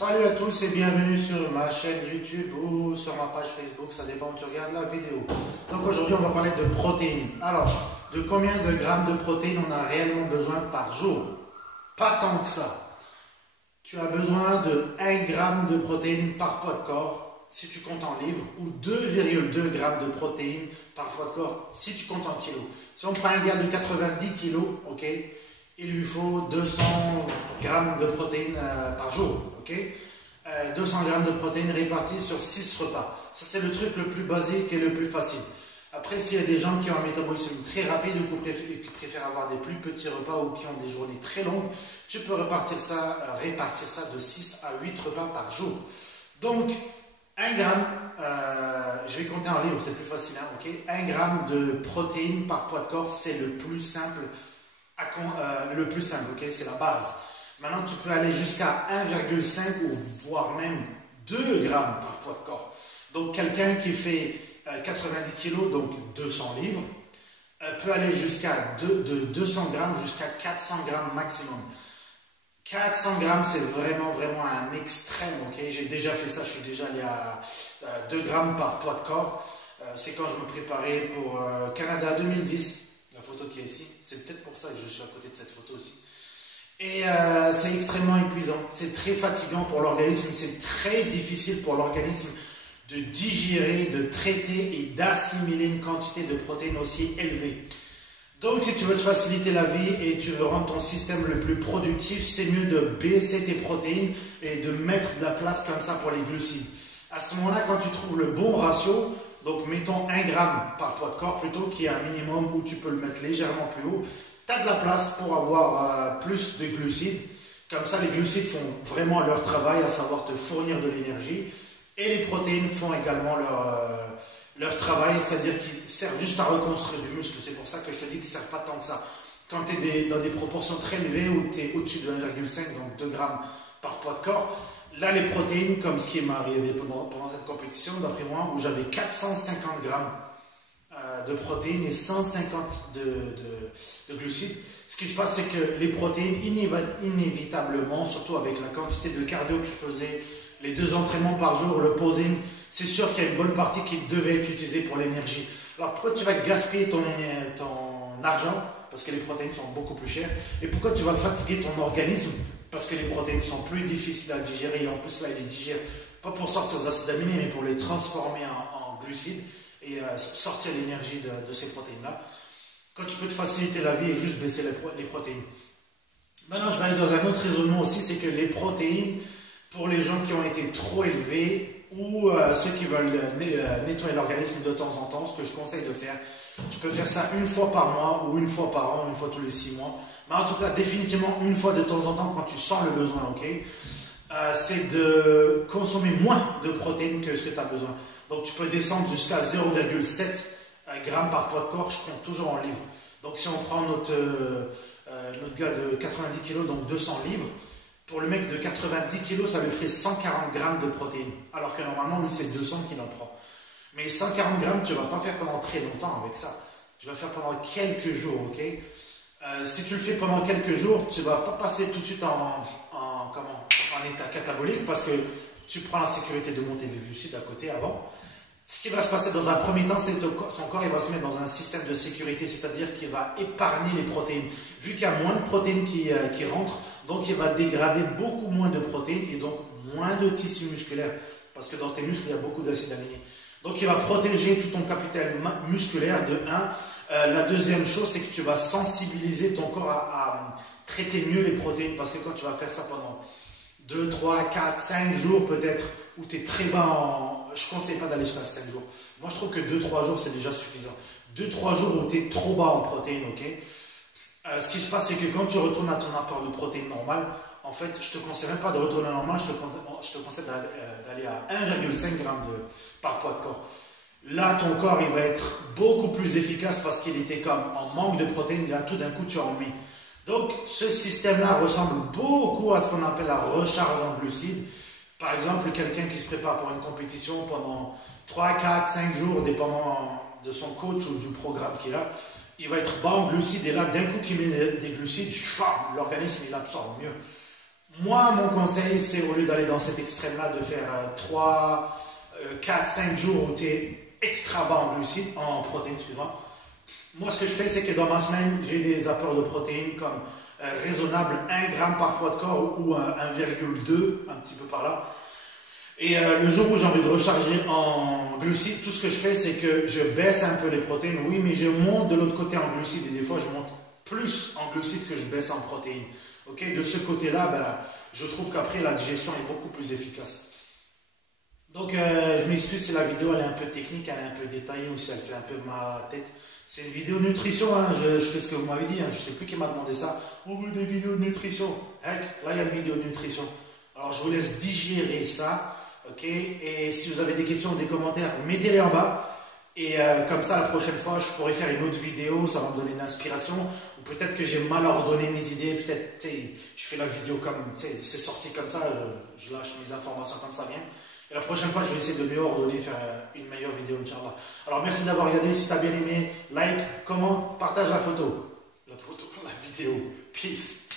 Salut à tous et bienvenue sur ma chaîne YouTube ou sur ma page Facebook, ça dépend où tu regardes la vidéo. Donc aujourd'hui on va parler de protéines. Alors, de combien de grammes de protéines on a réellement besoin par jour? Pas tant que ça. Tu as besoin de 1 gramme de protéines par poids de corps si tu comptes en livres ou 2,2 grammes de protéines par poids de corps si tu comptes en kilos. Si on prend un gars de 90 kilos, ok, il lui faut 200 grammes de protéines par jour. Okay, 200 grammes de protéines réparties sur 6 repas. Ça, c'est le truc le plus basique et le plus facile. Après, s'il y a des gens qui ont un métabolisme très rapide ou qui préfèrent avoir des plus petits repas ou qui ont des journées très longues, tu peux répartir ça de 6 à 8 repas par jour. Donc, 1 gramme, je vais compter en livres, c'est plus facile. Hein, okay, 1 gramme de protéines par poids de corps, c'est le plus simple. Okay, c'est la base. Maintenant, tu peux aller jusqu'à 1,5 ou voire même 2 grammes par poids de corps. Donc, quelqu'un qui fait 90 kg, donc 200 livres, peut aller jusqu'à de 200 grammes jusqu'à 400 grammes maximum. 400 grammes, c'est vraiment un extrême. Okay, j'ai déjà fait ça, je suis déjà allé à 2 grammes par poids de corps. C'est quand je me préparais pour Canada 2010, la photo qui est ici. C'est peut-être pour ça que je suis à côté de cette photo aussi. Et c'est extrêmement épuisant, c'est très fatigant pour l'organisme, c'est très difficile pour l'organisme de digérer, de traiter et d'assimiler une quantité de protéines aussi élevée. Donc si tu veux te faciliter la vie et tu veux rendre ton système le plus productif, c'est mieux de baisser tes protéines et de mettre de la place comme ça pour les glucides. À ce moment-là, quand tu trouves le bon ratio, donc mettons 1 gramme par poids de corps plutôt, qui est un minimum où tu peux le mettre légèrement plus haut, tu as de la place pour avoir plus de glucides. Comme ça, les glucides font vraiment leur travail, à savoir te fournir de l'énergie. Et les protéines font également leur travail, c'est-à-dire qu'ils servent juste à reconstruire du muscle. C'est pour ça que je te dis qu'ils ne servent pas tant que ça. Quand tu es dans des proportions très élevées, où tu es au-dessus de 1,5, donc 2 grammes par poids de corps, là, les protéines, comme ce qui m'est arrivé pendant cette compétition, d'après moi, où j'avais 450 grammes de protéines et 150 de glucides. Ce qui se passe, c'est que les protéines, inévitablement, surtout avec la quantité de cardio que je faisais, les 2 entraînements par jour, le posing, c'est sûr qu'il y a une bonne partie qui devait être utilisée pour l'énergie. Alors pourquoi tu vas gaspiller ton argent? Parce que les protéines sont beaucoup plus chères. Et pourquoi tu vas fatiguer ton organisme? Parce que les protéines sont plus difficiles à digérer. Et en plus, là, ils les digèrent pas pour sortir des acides aminés, mais pour les transformer en glucides et sortir l'énergie de ces protéines-là. Quand tu peux te faciliter la vie et juste baisser les protéines. Maintenant, je vais aller dans un autre raisonnement aussi, c'est que les protéines, pour les gens qui ont été trop élevés ou ceux qui veulent nettoyer l'organisme de temps en temps, ce que je conseille de faire, tu peux faire ça 1 fois par mois ou 1 fois par an, 1 fois tous les 6 mois. Mais en tout cas, définitivement 1 fois de temps en temps quand tu sens le besoin, ok, c'est de consommer moins de protéines que ce que tu as besoin. Donc tu peux descendre jusqu'à 0,7 grammes par poids de corps, je compte toujours en livres. Donc si on prend notre gars de 90 kg, donc 200 livres, pour le mec de 90 kg, ça lui ferait 140 grammes de protéines. Alors que normalement, lui, c'est 200 qu'il en prend. Mais 140 grammes, tu ne vas pas faire pendant très longtemps avec ça. Tu vas faire pendant quelques jours, ok? Si tu le fais pendant quelques jours, tu ne vas pas passer tout de suite en état catabolique parce que tu prends la sécurité de monter des glucides à côté avant. Ce qui va se passer dans un premier temps, c'est que ton corps il va se mettre dans un système de sécurité, c'est-à-dire qu'il va épargner les protéines. Vu qu'il y a moins de protéines qui rentrent, donc il va dégrader beaucoup moins de protéines et donc moins de tissu musculaire. Parce que dans tes muscles, il y a beaucoup d'acides aminés. Donc il va protéger tout ton capital musculaire de 1. La deuxième chose, c'est que tu vas sensibiliser ton corps à traiter mieux les protéines. Parce que quand tu vas faire ça pendant 2, 3, 4, 5 jours peut-être, où tu es très bas je ne conseille pas d'aller jusqu'à 5 jours. Moi, je trouve que 2-3 jours, c'est déjà suffisant. 2-3 jours où tu es trop bas en protéines, ok? Ce qui se passe, c'est que quand tu retournes à ton apport de protéines normal, en fait, je ne te conseille même pas de retourner à normal, je te conseille d'aller à 1,5 g par poids de corps. Là, ton corps, il va être beaucoup plus efficace parce qu'il était comme en manque de protéines, et là, tout d'un coup, tu en mets. Donc, ce système-là ressemble beaucoup à ce qu'on appelle la recharge en glucides. Par exemple, quelqu'un qui se prépare pour une compétition pendant 3, 4, 5 jours, dépendant de son coach ou du programme qu'il a, il va être bas en glucides et là, d'un coup qu'il met des glucides, l'organisme il absorbe mieux. Moi, mon conseil, c'est au lieu d'aller dans cet extrême-là, de faire 3, 4, 5 jours où tu es extra bas en glucides, en protéines, excuse-moi. Moi, ce que je fais, c'est que dans ma semaine, j'ai des apports de protéines comme raisonnable 1 gramme par poids de corps ou 1,2, un petit peu par là. Et le jour où j'ai envie de recharger en glucides, tout ce que je fais, c'est que je baisse un peu les protéines, oui, mais je monte de l'autre côté en glucides et des fois, je monte plus en glucides que je baisse en protéines. Okay, de ce côté-là, ben, je trouve qu'après, la digestion est beaucoup plus efficace. Donc, je m'excuse si la vidéo elle est un peu technique, elle est un peu détaillée ou si elle fait un peu ma tête. C'est une vidéo nutrition, hein. Je fais ce que vous m'avez dit, hein. Je ne sais plus qui m'a demandé ça. On veut des vidéos de nutrition. Là, il y a une vidéo de nutrition. Alors, je vous laisse digérer ça. Okay, et si vous avez des questions ou des commentaires, mettez-les en bas. Et comme ça, la prochaine fois, je pourrais faire une autre vidéo, ça va me donner une inspiration. Ou peut-être que j'ai mal ordonné mes idées, peut-être je fais la vidéo comme, c'est sorti comme ça, je lâche mes informations comme ça vient. Et la prochaine fois, je vais essayer de mieux ordonner, faire une meilleure vidéo, Inch'Allah. Alors merci d'avoir regardé, si tu as bien aimé, like, commente, partage la photo. La vidéo. Peace.